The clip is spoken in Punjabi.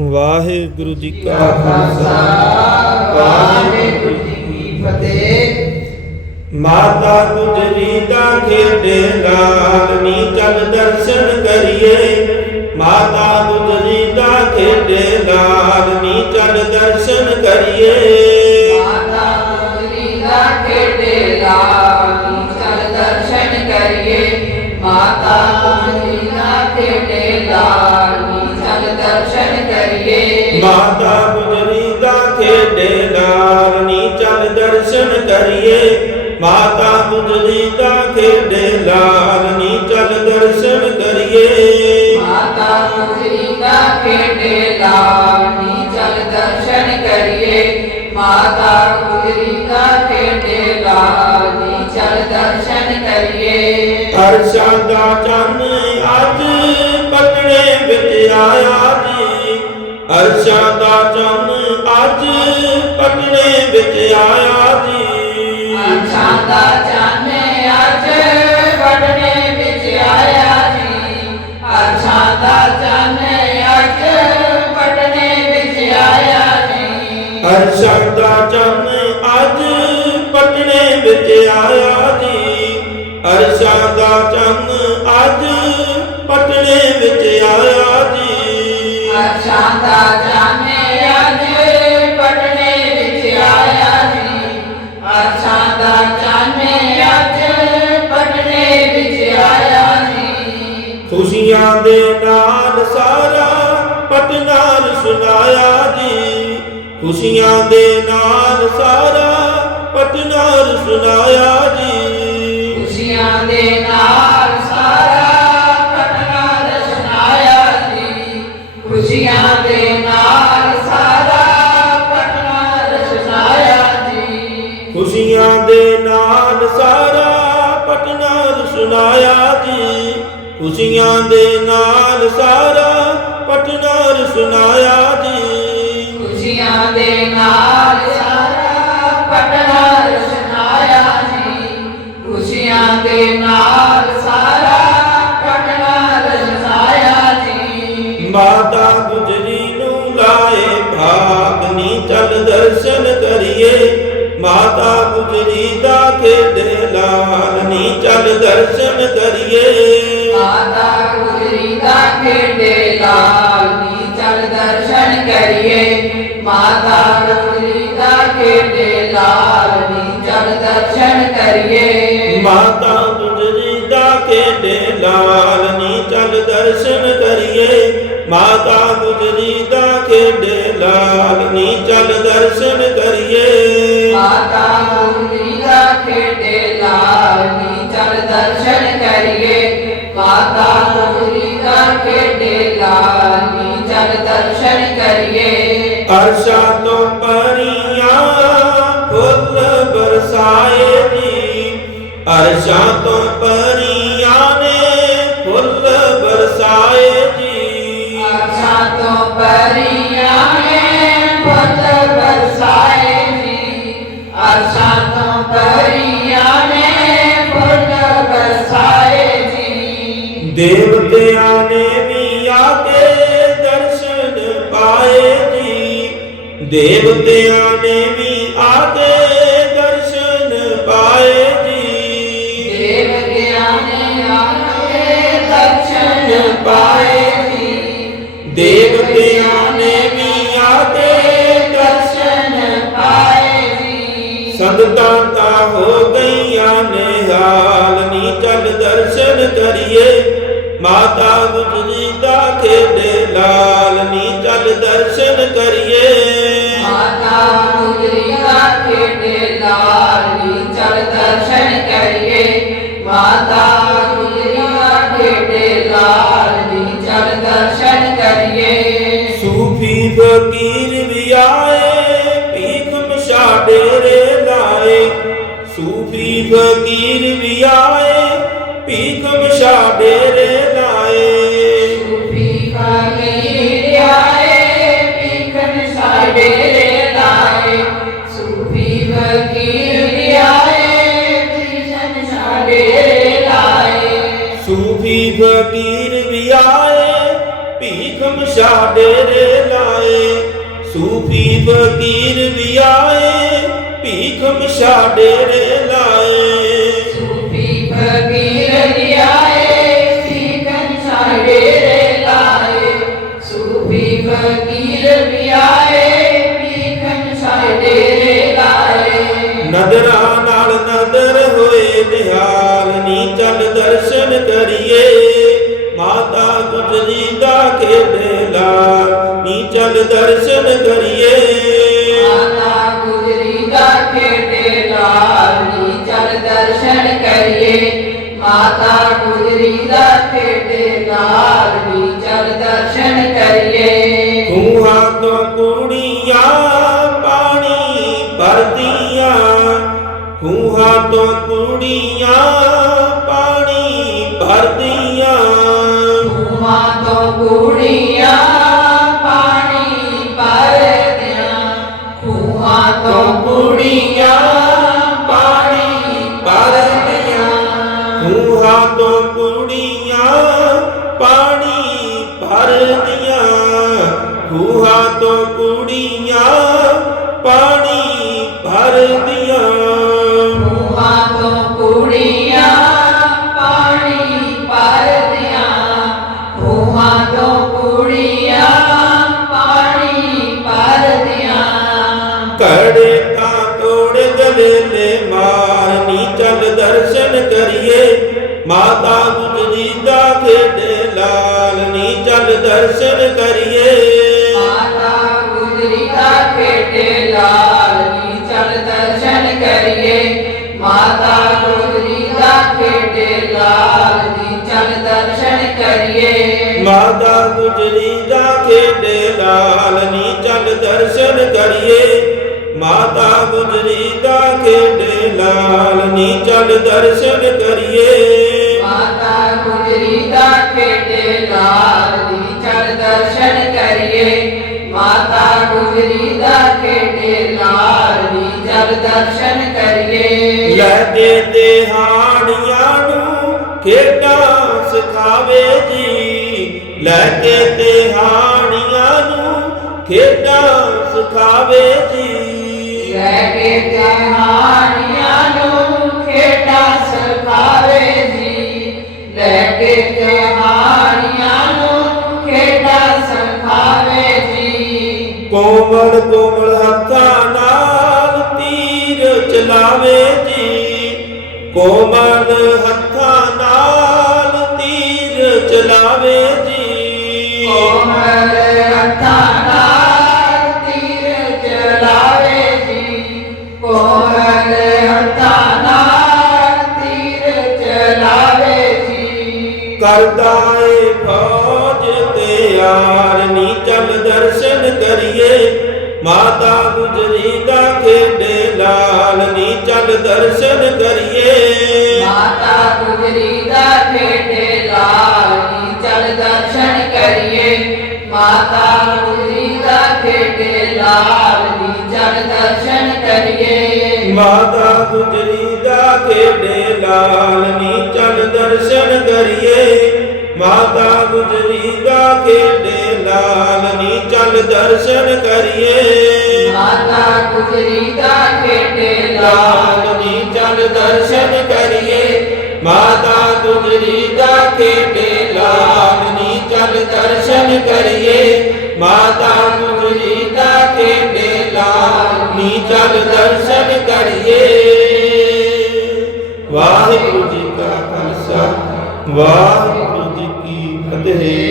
ਵਾਹਿਗੁਰੂ ਜੀ ਕਾ ਖਾਲਸਾ। ਵਾਹਿਗੁਰੂ ਜੀ ਕੀ ਫਤਿਹ। ਮਾਤਾ ਗੁਜਰੀ ਦਾ ਖੇਡੇ ਨਾਲ ਨੀ ਚੱਲ ਦਰਸ਼ਨ ਕਰੀਏ। ਮਾਤਾ ਗੁਜਰੀ ਦਾ ਖੇਡੇ ਨਾਲ ਨੀ ਚੱਲ ਦਰਸ਼ਨ ਕਰੀਏ। ਮਾਤਾ ਗੁਜਰੀ ਦਾ ਖੇਡੇ ਲਾਗੀ। ਚਲ ਦਰਸ਼ਨ ਕਰੀਏ। ਮਾਤਾ ਗੁਜਰੀ ਦਾ ਖੇਡੇ ਕਰੀਏ ਮਾਤਾ ਗੁਜਰੀ ਦਾ ਖੇਡੇ ਨਾਲ ਨੀ ਚੱਲ ਦਰਸ਼ਨ ਕਰੀਏ। ਮਾਤਾ ਗੁਜਰੀ ਦਾ ਖੇਡੇ ਨਾਲ ਨੀ ਚੱਲ ਦਰਸ਼ਨ ਕਰੀਏ। ਮਾਤਾ ਗੁਜਰੀ ਦਾ ਖੇਡੇ ਲਾਗੀ ਚਲ ਦਰਸ਼ਨ ਕਰੀਏ। ਮਾਤਾ ਗੁਜਰੀ ਦਾ ਖੇਡੇ ਲਾਗੀ ਚਲ ਦਰਸ਼ਨ ਕਰੀਏ। ਅਰਸ਼ਾਂ ਦਾ ਚੰਨ ਅੱਜ ਪਟੜੇ ਵਿੱਚ ਆਇਆ ਅਰਸ਼ਾਂ ਦਾ ਚੰਨ ਅੱਜ ਪਟੜੇ ਵਿੱਚ ਆਇਆ ਜੀ। ਅੱਛਾ ਦਾ ਚਾਨੇ ਅੱਜ ਵੜਨੇ ਵਿੱਚ ਆਇਆ ਜੀ। ਅੱਛਾ ਦਾ ਚਾਨੇ ਅੱਜ ਵੜਨੇ ਵਿੱਚ ਆਇਆ ਜੀ। ਅਰਸ਼ਾਂ ਦਾ ਚੰਨ ਅੱਜ ਪਟੜੇ ਵਿੱਚ ਆਇਆ ਜੀ। ਅਰਸ਼ਾਂ ਦਾ ਚੰਨ ਅੱਜ ਪਟੜੇ ਵਿੱਚ ਆਇਆ ਖੁਸ਼ੀਆਂ ਦੇ ਨਾਲ ਸਾਰਾ ਪਟਨਾਲ ਸੁਣਾਇਆ ਜੀ। ਖੁਸ਼ੀਆਂ ਦੇ ਨਾਲ ਸਾਰਾ ਪਟਨਾਲ ਸੁਣਾਇਆ ਖੁਸ਼ੀਆਂ ਦੇ ਨਾਲ ਸਾਰਾ ਪਟਨਾਲ ਸੁਣਾਇਆ ਜੀ। ਖੁਸ਼ੀਆਂ ਦੇ ਨਾਲ ਸਾਰਾ ਪਟਨਾ ਜੀ। ਖੁਸ਼ੀਆਂ ਦੇ ਨਾਲ ਸਾਰਾ ਪਟਨਾ ਜੀ। ਮਾਤਾ ਗੁਜਰੀ ਨੂੰ ਲਾਏ ਭਾਗ ਨੀ ਚੱਲ ਦਰਸ਼ਨ ਕਰੀਏ। ਮਾਤਾ ਗੁਜਰੀ ਦਾ ਖੇਡੇ ਲਾਲ ਨੀ ਚੱਲ ਦਰਸ਼ਨ ਕਰੀਏ। ਮਾਤਾ ਗੁਜਰੀ ਦਾ ਖੇਡੇ ਲਾਲ ਨੀ ਚਲ ਦਰਸ਼ਨ ਕਰੀਏ। ਮਾਤਾ ਗੁਜਰੀ ਦਾ ਖੇਡੇ ਲਾਲ ਨੀ ਚਲ ਦਰਸ਼ਨ ਕਰੀਏ। ਮਾਤਾ ਗੁਜਰੀ ਦਾ ਖੇਡੇ ਲਾਲ ਨੀ ਚੱਲ ਦਰਸ਼ਨ ਕਰੀਏ। ਮਾਤਾ ਗੁਜਰੀ ਦਾ ਖੇਡੇ ਲਾਲ ਨੀ ਚੱਲ ਦਰਸ਼ਨ ਚਲ ਦਰਸ਼ਨ ਕਰੀਏ। ਅਰਸ਼ਾਂ ਤੋਂ ਪਰੀਆਂ ਫੁੱਲ ਬਰਸਾਏ ਜੀ ਅਰਸ਼ਾਂ ਤੋਂ ਪਰੀਆਂ ਨੇ ਫੁੱਲ ਬਰਸਾਏ ਜੀ ਆਸ਼ਾ ਤੋਂ ਪਰੀਆਂ ਨੇ ਫੁੱਲ ਬਰਸਾਏ ਜੀ ਆਸ਼ਾ ਤੋਂ ਪਰੀਆਂ ਨੇ ਫੁੱਲ ਬਰਸਾਏ ਜੀ ਦੇਵਤਿਆਂ ਨੇ ਪਾਏ ਜੀ। ਦੇਵਤਿਆਂ ਨੇ ਵੀ ਆ ਕੇ ਦਰਸ਼ਨ ਪਾਏ ਜੀ। ਦੇਵ ਗਿਆਨੇ ਆਕੇ ਦਰਸ਼ਨ ਪਾਏ ਜੀ। ਦੇਵਤਿਆਂ ਨੇ ਵੀ ਆ ਕੇ ਦਰਸ਼ਨ ਪਾਏ ਜੀ। ਸੰਗਤਾਂ ਤਾਂ ਹੋ ਗਈਆਂ ਨਿਹਾਲ ਨੀ ਚੱਲ ਦਰਸ਼ਨ ਕਰੀਏ। ਮਾਤਾ ਗੁਜਰੀ ਦਾ ਖੇਡੇ ਲਾਲ ਨੀ ਚੱਲ ਦਰਸ਼ਨ ਕਰੀਏ ਮਾਤਾ ਗੁਜਰੀ ਦਾ ਖੇਡੇ ਲਾਲ ਨੀ ਚਲ ਦਰਸ਼ਨ ਕਰੀਏ ਮਾਤਾ ਗੁਜਰੀ ਦਾ ਖੇਡੇ ਲਾਲ ਨੀ ਚਲ ਦਰਸ਼ਨ ਕਰੀਏ ਸੂਫੀ ਫਕੀਰ ਵੀ ਆਏ ਭੀਖ ਮਸ਼ਾ ਡੇਰੇ ਲਾਏ ਸੂਫੀ ਫਕੀਰ ਫਕੀਰ ਵੀ ਆਏ ਭੀਖਮ ਸ਼ਾ ਡੇਰੇ ਲਾਏ। ਸੂਫੀ ਫਕੀਰ ਵੀ ਆਏ ਭੀਖਮ ਸ਼ਾ ਡੇਰੇ ਲਾਏ। ਸੂਫੀ ਫਕੀਰ ਗੁਜਰੀ ਦਾ ਖੇਡੇ ਲਾਲ ਨੀ ਚੱਲ ਦਰਸ਼ਨ ਕਰੀਏ। ਮਾਤਾ ਗੁਜਰੀ ਦਾ ਖੇਡੇ ਲਾਲੀ ਚੱਲ ਦਰਸ਼ਨ ਕਰੀਏ। ਮਾਤਾ ਗੁਜਰੀ ਦਾ ਖੇਡੇ ਲਾਲੀ ਚੱਲ ਦਰਸ਼ਨ ਕਰੀਏ। ਖੂਹਾਂ ਤੋਂ ਕੁੜੀਆਂ ਪਾਣੀ ਭਰਦੀਆਂ ਖੂਹਾਂ ਤੋਂ ਕੁੜੀਆਂ ਪਾਣੀ ਭਰਦੀਆਂ ਖੂਹਾਂ ਤੋਂ ਕੁੜੀਆਂ ਪਾਣੀ ਭਰਦਿਆਂ ਖੂਹਾਂ ਤੋਂ ਮਾਤਾ ਗੁਜਰੀ ਦਾ ਖੇਡੇ ਲਾਲ ਨੀ ਚੱਲ ਦਰਸ਼ਨ ਕਰੀਏ। ਮਾਤਾ ਗੁਜਰੀ ਦਾ ਖੇਡੇ ਲਾਲ ਨੀ ਚੱਲ ਦਰਸ਼ਨ ਕਰੀਏ। ਮਾਤਾ ਗੁਜਰੀ ਦਾ ਖੇਡੇ ਲਾਲ ਨੀ ਚੱਲ ਦਰਸ਼ਨ ਕਰੀਏ। ਮਾਤਾ ਗੁਜਰੀ ਦਾ ਖੇਡੇ ਲਾਲ ਨੀ ਚੱਲ ਦਰਸ਼ਨ ਕਰੀਏ। ਲੈ ਕੇ ਤਿਹਾੜੀਆਂ ਨੂੰ ਖੇਡਾਂ ਸਿਖਾਵੇ ਲੈ ਕੇ ਤਿਹਾੜੀਆਂ ਨੂੰ ਖੇਡਾਂ ਸਿਖਾਵੇ ਜੀ। ਲੈ ਕੇ ਕਹਾਣੀਆਂ ਨੂੰ ਖੇਡਾਂ ਸਿਖਾਵੇ ਜੀ। ਲੈ ਕੇ ਕਹਾਣੀਆਂ ਨੂੰ ਖੇਡਾਂ ਸਿਖਾਵੇ ਜੀ। ਕੋਮਲ ਕੋਮਲ ਹੱਥਾਂ ਨਾਲ ਤੀਰ ਚਲਾਵੇ ਜੀ। ਕੋਮਲ ਹੱਥਾਂ ਨਾਲ ਤੀਰ ਚਲਾਵੇ ਏ ਫੌਜ ਤਿਆਰ ਨੀ ਚੱਲ ਦਰਸ਼ਨ ਕਰੀਏ ਮਾਤਾ ਗੁਜਰੀ ਦਾ ਖੇਡੇ ਲਾਲ ਨੀ ਚੱਲ ਦਰਸ਼ਨ ਕਰੀਏ ਮਾਤਾ ਗੁਜਰੀ ਦਾ ਖੇਡੇ ਮਾਤਾ ਗੁਜਰੀ ਦਾ ਖੇਡੇ ਲਾਲ ਨੀ ਚੱਲ ਦਰਸ਼ਨ ਕਰੀਏ ਮਾਤਾ ਗੁਜਰੀ ਦਾ ਖੇਡੇ ਲਾਲ ਨੀ ਚੱਲ ਦਰਸ਼ਨ ਕਰੀਏ ਮਾਤਾ ਗੁਜਰੀ ਦਾ ਖੇਡੇ ਲਾਲ ਨੀ ਚੱਲ ਦਰਸ਼ਨ ਕਰੀਏ ਮਾਤਾ ਗੁਜਰੀ ਦਾ ਖੇਡੇ ਦਰਸ਼ਨ ਕਰੀਏ। ਮਾਤਾ ਗੁਜਰੀ ਦਾ ਖੇਡੇ ਨੀ ਚੱਲ ਦਰਸ਼ਨ ਕਰੀਏ। ਵਾਹਿਗੁਰੂ ਜੀ ਕਾ ਖਾਲਸਾ। ਵਾਹਿਗੁਰੂ ਜੀ ਕੀ ਫਤਿਹ।